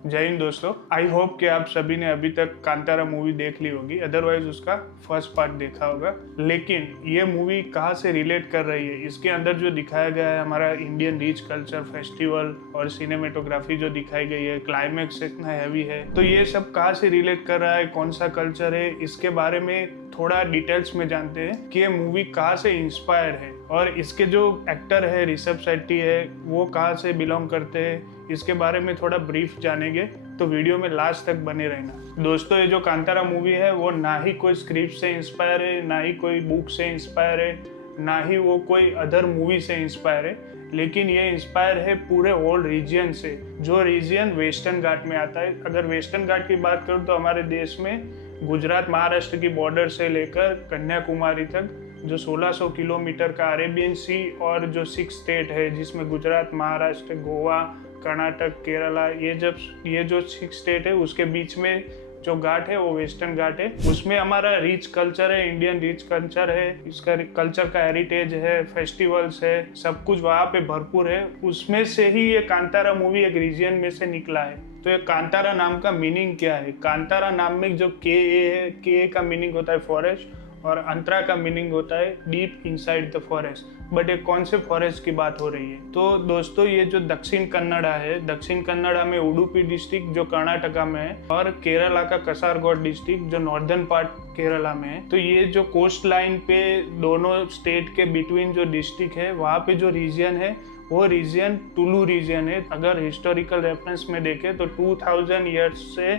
जय हिंद दोस्तों। I hope कि आप सभी ने अभी तक कांतारा मूवी देख ली होगी, अदरवाइज उसका फर्स्ट पार्ट देखा होगा। लेकिन ये मूवी कहाँ से रिलेट कर रही है, इसके अंदर जो दिखाया गया है हमारा इंडियन रिच कल्चर, फेस्टिवल और सिनेमेटोग्राफी जो दिखाई गई है, क्लाइमेक्स इतना हैवी है, तो ये सब कहाँ से रिलेट कर रहा है, कौन सा कल्चर है, इसके बारे में थोड़ा डिटेल्स में जानते हैं कि ये मूवी कहाँ से इंस्पायर है और इसके जो एक्टर है ऋषभ शेट्टी है वो कहाँ से बिलोंग करते हैं, इसके बारे में थोड़ा ब्रीफ जानेंगे। तो वीडियो में लास्ट तक बने रहना। दोस्तों, ये जो कांतारा मूवी है वो ना ही कोई स्क्रिप्ट से इंस्पायर है, ना ही कोई बुक से इंस्पायर है, ना ही वो कोई अदर मूवी से इंस्पायर है, लेकिन ये इंस्पायर है पूरे ओल्ड रीजन से, जो रीजन वेस्टर्न घाट में आता है। अगर वेस्टर्न घाट की बात करूँ तो हमारे देश में गुजरात महाराष्ट्र की बॉर्डर से लेकर कन्याकुमारी तक जो 1600 किलोमीटर का अरेबियन सी और जो 6 स्टेट है जिसमें गुजरात, महाराष्ट्र, गोवा, कर्नाटक, केरला, ये जो 6 स्टेट है उसके बीच में जो घाट है वो वेस्टर्न घाट है। उसमें हमारा रिच कल्चर है, इंडियन रिच कल्चर है, इसका कल्चर का हेरिटेज है, फेस्टिवल्स है, सब कुछ वहाँ पे भरपूर है। उसमें से ही ये कांतारा मूवी एक रीजन में से निकला है। तो ये कांतारा नाम का मीनिंग क्या है? कांतारा नाम में जो के है, के का मीनिंग होता है फॉरेस्ट और अंतरा का मीनिंग होता है deep inside the forest. But ये कौन से फॉरेस्ट की बात हो रही है? तो दोस्तों, ये जो दक्षिण कन्नड़ा है, दक्षिण कन्नड़ा में उडुपी डिस्ट्रिक्ट जो कर्नाटका में है और केरला का कसारगोड डिस्ट्रिक्ट जो नॉर्दर्न पार्ट केरला में है। तो ये जो कोस्ट लाइन पे दोनों स्टेट के बिटवीन जो डिस्ट्रिक्ट है वहाँ पे जो रीजन है वो रीजन टुलू रीजन है। अगर हिस्टोरिकल रेफरेंस में देखें तो 2000 ईयर्स से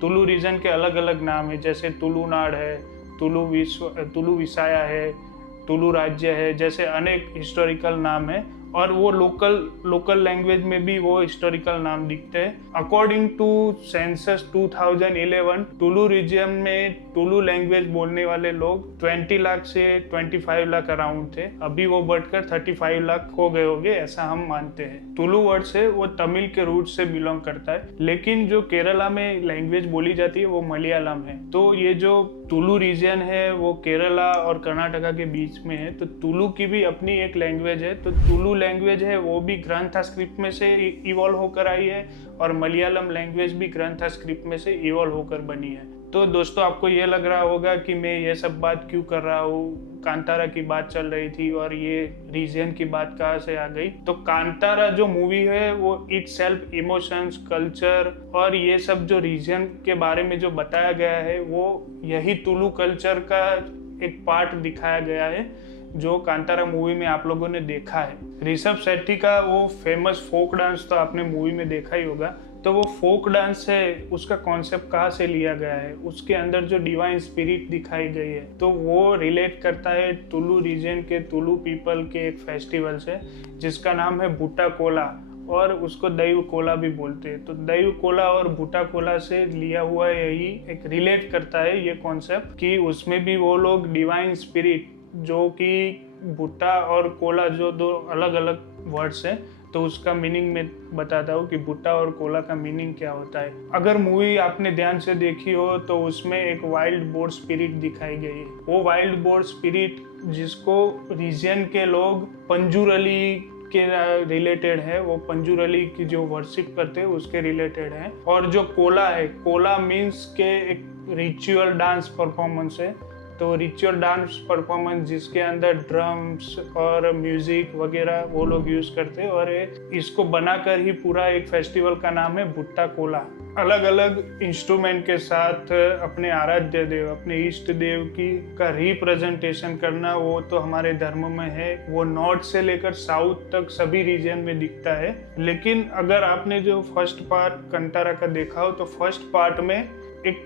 टुलू रीजन के अलग अलग नाम है, जैसे टुलू नाड है, टुलू विसाया है, टुलू राज्य है, जैसे अनेक हिस्टोरिकल नाम है। और वो लोकल लैंग्वेज में भी वो हिस्टोरिकल नाम दिखते हैं। According to census 2011 Tulu region में टुलू लैंग्वेज बोलने वाले लोग 20 लाख से 25 लाख अराउंड थे। अभी वो बढ़कर 35 लाख हो गए होंगे, ऐसा हम मानते हैं। टुलू वर्ड से वो तमिल के रूट से बिलोंग करता है, लेकिन जो केरला में लैंग्वेज बोली जाती है वो मलयालम है। तो ये जो टुलू रीजन है वो केरला और कर्नाटका के बीच में है। तो टुलू की भी अपनी एक लैंग्वेज है। तो टुलू लैंग्वेज है वो भी ग्रंथा स्क्रिप्ट में से इवॉल्व होकर आई है और मलयालम लैंग्वेज भी ग्रंथा स्क्रिप्ट में से इवॉल्व होकर बनी है। तो दोस्तों, आपको ये लग रहा होगा कि मैं ये सब बात क्यों कर रहा हूँ, कांतारा की बात चल रही थी और ये रीजन की बात कहाँ से आ गई। तो कांतारा जो मूवी है वो इटसेल्फ इमोशंस, कल्चर और ये सब जो रीजन के बारे में जो बताया गया है वो यही टुलू कल्चर का एक पार्ट दिखाया गया है जो कांतारा मूवी में आप लोगों ने देखा है। ऋषभ शेट्टी का वो फेमस फोक डांस तो आपने मूवी में देखा ही होगा। तो वो फोक डांस है, उसका कॉन्सेप्ट कहाँ से लिया गया है, उसके अंदर जो डिवाइन स्पिरिट दिखाई गई है तो वो रिलेट करता है टुलू रीजन के, टुलू पीपल के एक फेस्टिवल से जिसका नाम है भुट्टा कोला और उसको दैव कोला भी बोलते हैं। तो दैव कोला और भुट्टा कोला से लिया हुआ यही एक रिलेट करता है ये कॉन्सेप्ट कि उसमें भी वो लोग डिवाइन स्पिरिट, जो कि भुट्टा और कोला जो दो अलग अलग वर्ड्स हैं, तो उसका मीनिंग मैं बताता हूँ कि भुट्टा और कोला का मीनिंग क्या होता है। अगर मूवी आपने ध्यान से देखी हो तो उसमें एक वाइल्ड बोर स्पिरिट दिखाई गई है। वो वाइल्ड बोर स्पिरिट जिसको रीजन के लोग पंजूरली के रिलेटेड है, वो पंजूरली की जो वर्शिप करते हैं उसके रिलेटेड है। और जो कोला है, कोला मीन्स के एक रिचुअल डांस परफॉर्मेंस है। तो रिचुअल डांस परफॉर्मेंस जिसके अंदर ड्रम्स और म्यूजिक वगैरह वो लोग यूज करते हैं और इसको बनाकर ही पूरा एक फेस्टिवल का नाम है भुट्टा कोला। अलग अलग इंस्ट्रूमेंट के साथ अपने आराध्य देव, अपने इष्ट देव की का रिप्रेजेंटेशन करना वो तो हमारे धर्म में है। वो नॉर्थ से लेकर साउथ तक सभी रीजन में दिखता है। लेकिन अगर आपने जो फर्स्ट पार्ट कांतारा का देखा हो तो फर्स्ट पार्ट में एक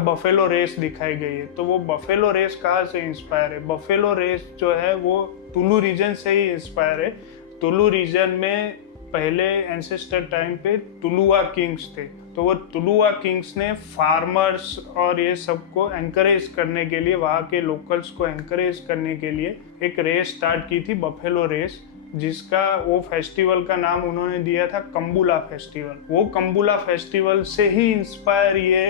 बफेलो रेस दिखाई गई है। तो वो बफेलो रेस कहाँ से इंस्पायर है? बफेलो रेस जो है वो टुलू रीजन से ही इंस्पायर है। टुलू रीजन में पहले एंसेस्टर टाइम पे टुलुआ किंग्स थे। तो वो टुलुआ किंग्स ने फार्मर्स और ये सबको एनकरेज करने के लिए, वहाँ के लोकल्स को एनकरेज करने के लिए एक रेस स्टार्ट की थी, बफेलो रेस, जिसका वो फेस्टिवल का नाम उन्होंने दिया था कंबुला फेस्टिवल। वो कंबुला फेस्टिवल से ही इंस्पायर ये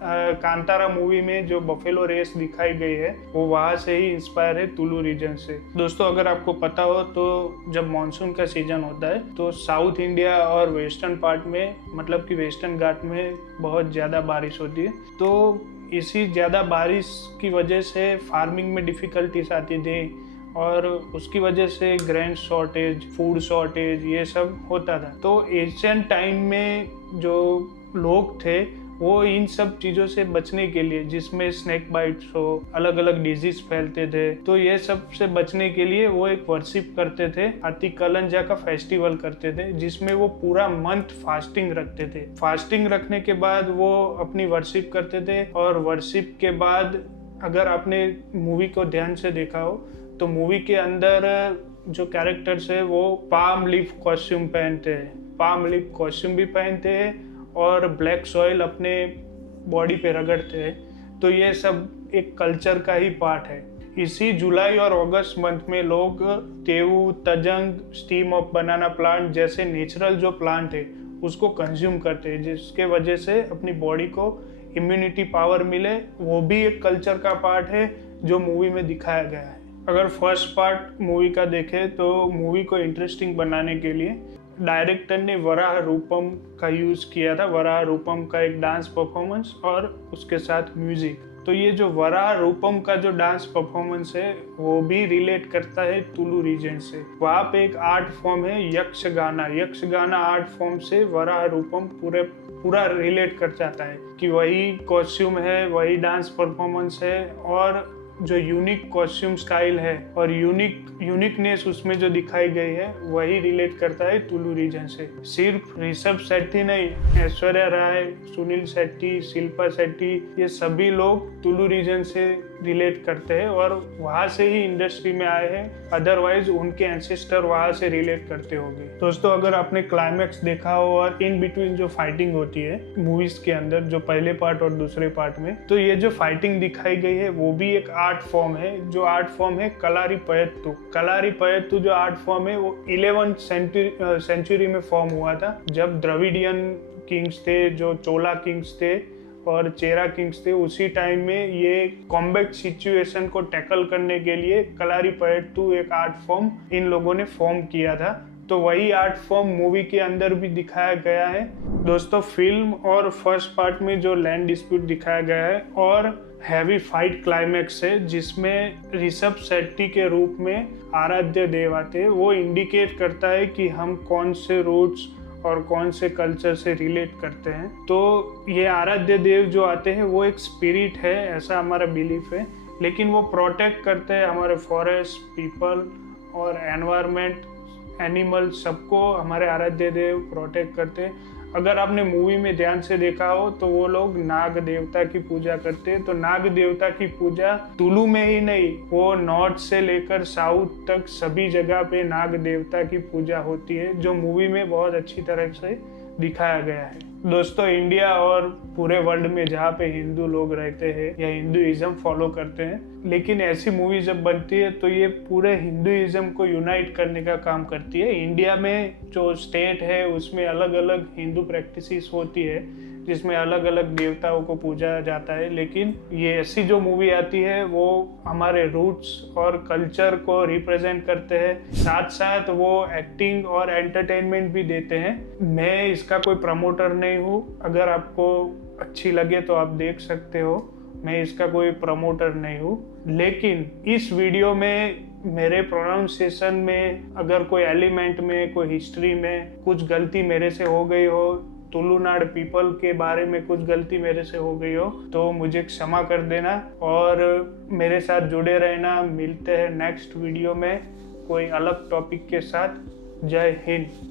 कांतारा मूवी में जो बफेलो रेस दिखाई गई है वो वहाँ से ही इंस्पायर है, तुलु रीजन से। दोस्तों अगर आपको पता हो तो जब मानसून का सीजन होता है तो साउथ इंडिया और वेस्टर्न पार्ट में, मतलब कि वेस्टर्न घाट में बहुत ज़्यादा बारिश होती है। तो इसी ज़्यादा बारिश की वजह से फार्मिंग में डिफ़िकल्टीज आती थी और उसकी वजह से ग्रेन शॉर्टेज, फूड शॉर्टेज ये सब होता था। तो एशियन टाइम में जो लोग थे वो इन सब चीज़ों से बचने के लिए, जिसमें स्नेक बाइट्स हो, अलग अलग डिजीज फैलते थे, तो ये सब से बचने के लिए वो एक वर्शिप करते थे, आतिकलंजा का फेस्टिवल करते थे, जिसमें वो पूरा मंथ फास्टिंग रखते थे। फास्टिंग रखने के बाद वो अपनी वर्शिप करते थे और वर्शिप के बाद अगर आपने मूवी को ध्यान से देखा हो तो मूवी के अंदर जो कैरेक्टर्स है वो पाम लीफ कॉस्ट्यूम पहनते हैं, पाम लीफ कॉस्ट्यूम भी पहनते हैं और ब्लैक सॉइल अपने बॉडी पे रगड़ते हैं। तो ये सब एक कल्चर का ही पार्ट है। इसी जुलाई और अगस्त मंथ में लोग तेऊ, तजंग, स्टीम ऑफ बनाना प्लांट जैसे नेचुरल जो प्लांट है उसको कंज्यूम करते हैं, जिसके वजह से अपनी बॉडी को इम्यूनिटी पावर मिले। वो भी एक कल्चर का पार्ट है जो मूवी में दिखाया गया है। अगर फर्स्ट पार्ट मूवी का देखें तो मूवी को इंटरेस्टिंग बनाने के लिए डायरेक्टर ने वराह रूपम का यूज़ किया था। वराह रूपम का एक डांस परफॉर्मेंस और उसके साथ म्यूजिक। तो ये जो वराह रूपम का जो डांस परफॉर्मेंस है वो भी रिलेट करता है तुलु रीजन से। वहाँ पे एक आर्ट फॉर्म है यक्षगाना। यक्षगाना आर्ट फॉर्म से वराह रूपम पूरा रिलेट कर जाता है कि वही कॉस्ट्यूम है, वही डांस परफॉर्मेंस है और जो यूनिक कॉस्ट्यूम स्टाइल है और यूनिकनेस उसमें जो दिखाई गई है वही रिलेट करता है तुलु रीजन से। सिर्फ ऋषभ शेट्टी नहीं, ऐश्वर्या राय, सुनील शेट्टी, शिल्पा शेट्टी, ये सभी लोग तुलु रीजन से रिलेट करते हैं और वहाँ से ही इंडस्ट्री में आए हैं। अदरवाइज उनके एंसेस्टर वहाँ से रिलेट करते होंगे। दोस्तों अगर आपने क्लाइमैक्स देखा हो और इन बिटवीन जो फाइटिंग होती है मूवीज के अंदर, जो पहले पार्ट और दूसरे पार्ट में, तो ये जो फाइटिंग दिखाई गई है वो भी एक आर्ट फॉर्म है। जो आर्ट फॉर्म है कलारीपयट्टू। कलारीपयट्टू जो आर्ट फॉर्म है वो 11वीं सेंचुरी में फॉर्म हुआ था, जब द्रविडियन किंग्स थे, जो चोला किंग्स थे और चेरा किंग्स थे। उसी टाइम में ये कॉम्बैट सिचुएशन को टैकल करने के लिए कलारीपयट्टू एक आर्ट फॉर्म इन लोगों ने फॉर्म किया था। तो वही आर्ट फॉर्म मूवी के अंदर भी दिखाया गया है। दोस्तों फिल्म और फर्स्ट पार्ट में जो लैंड डिस्प्यूट दिखाया गया है और हैवी फाइट क्लाइमैक्स है जिसमें ऋषभ शेट्टी के रूप में आराध्य देव आते हैं, वो इंडिकेट करता है कि हम कौन से रूट्स और कौन से कल्चर से रिलेट करते हैं। तो ये आराध्य देव जो आते हैं वो एक स्पिरिट है, ऐसा हमारा बिलीफ है, लेकिन वो प्रोटेक्ट करते हैं हमारे फॉरेस्ट, पीपल और एनवायरनमेंट, एनिमल, सबको हमारे आराध्य देव प्रोटेक्ट करते हैं। अगर आपने मूवी में ध्यान से देखा हो तो वो लोग नाग देवता की पूजा करते हैं। तो नाग देवता की पूजा तुलु में ही नहीं, वो नॉर्थ से लेकर साउथ तक सभी जगह पे नाग देवता की पूजा होती है, जो मूवी में बहुत अच्छी तरह से दिखाया गया है। दोस्तों इंडिया और पूरे वर्ल्ड में जहाँ पे हिंदू लोग रहते हैं या हिंदुइज्म फॉलो करते हैं, लेकिन ऐसी मूवी जब बनती है तो ये पूरे हिंदुइज्म को यूनाइट करने का काम करती है। इंडिया में जो स्टेट है उसमें अलग अलग हिंदू प्रैक्टिसेस होती है जिसमें अलग अलग देवताओं को पूजा जाता है, लेकिन ये ऐसी जो मूवी आती है वो हमारे रूट्स और कल्चर को रिप्रेजेंट करते हैं, साथ साथ वो एक्टिंग और एंटरटेनमेंट भी देते हैं। मैं इसका कोई प्रमोटर नहीं हूँ, अगर आपको अच्छी लगे तो आप देख सकते हो, मैं इसका कोई प्रमोटर नहीं हूँ। लेकिन इस वीडियो में मेरे प्रोनाउंसिएशन में अगर कोई एलिमेंट में, कोई हिस्ट्री में कुछ गलती मेरे से हो गई हो, तुलुनाड पीपल के बारे में कुछ गलती मेरे से हो गई हो तो मुझे क्षमा कर देना और मेरे साथ जुड़े रहना। मिलते हैं नेक्स्ट वीडियो में कोई अलग टॉपिक के साथ। जय हिंद।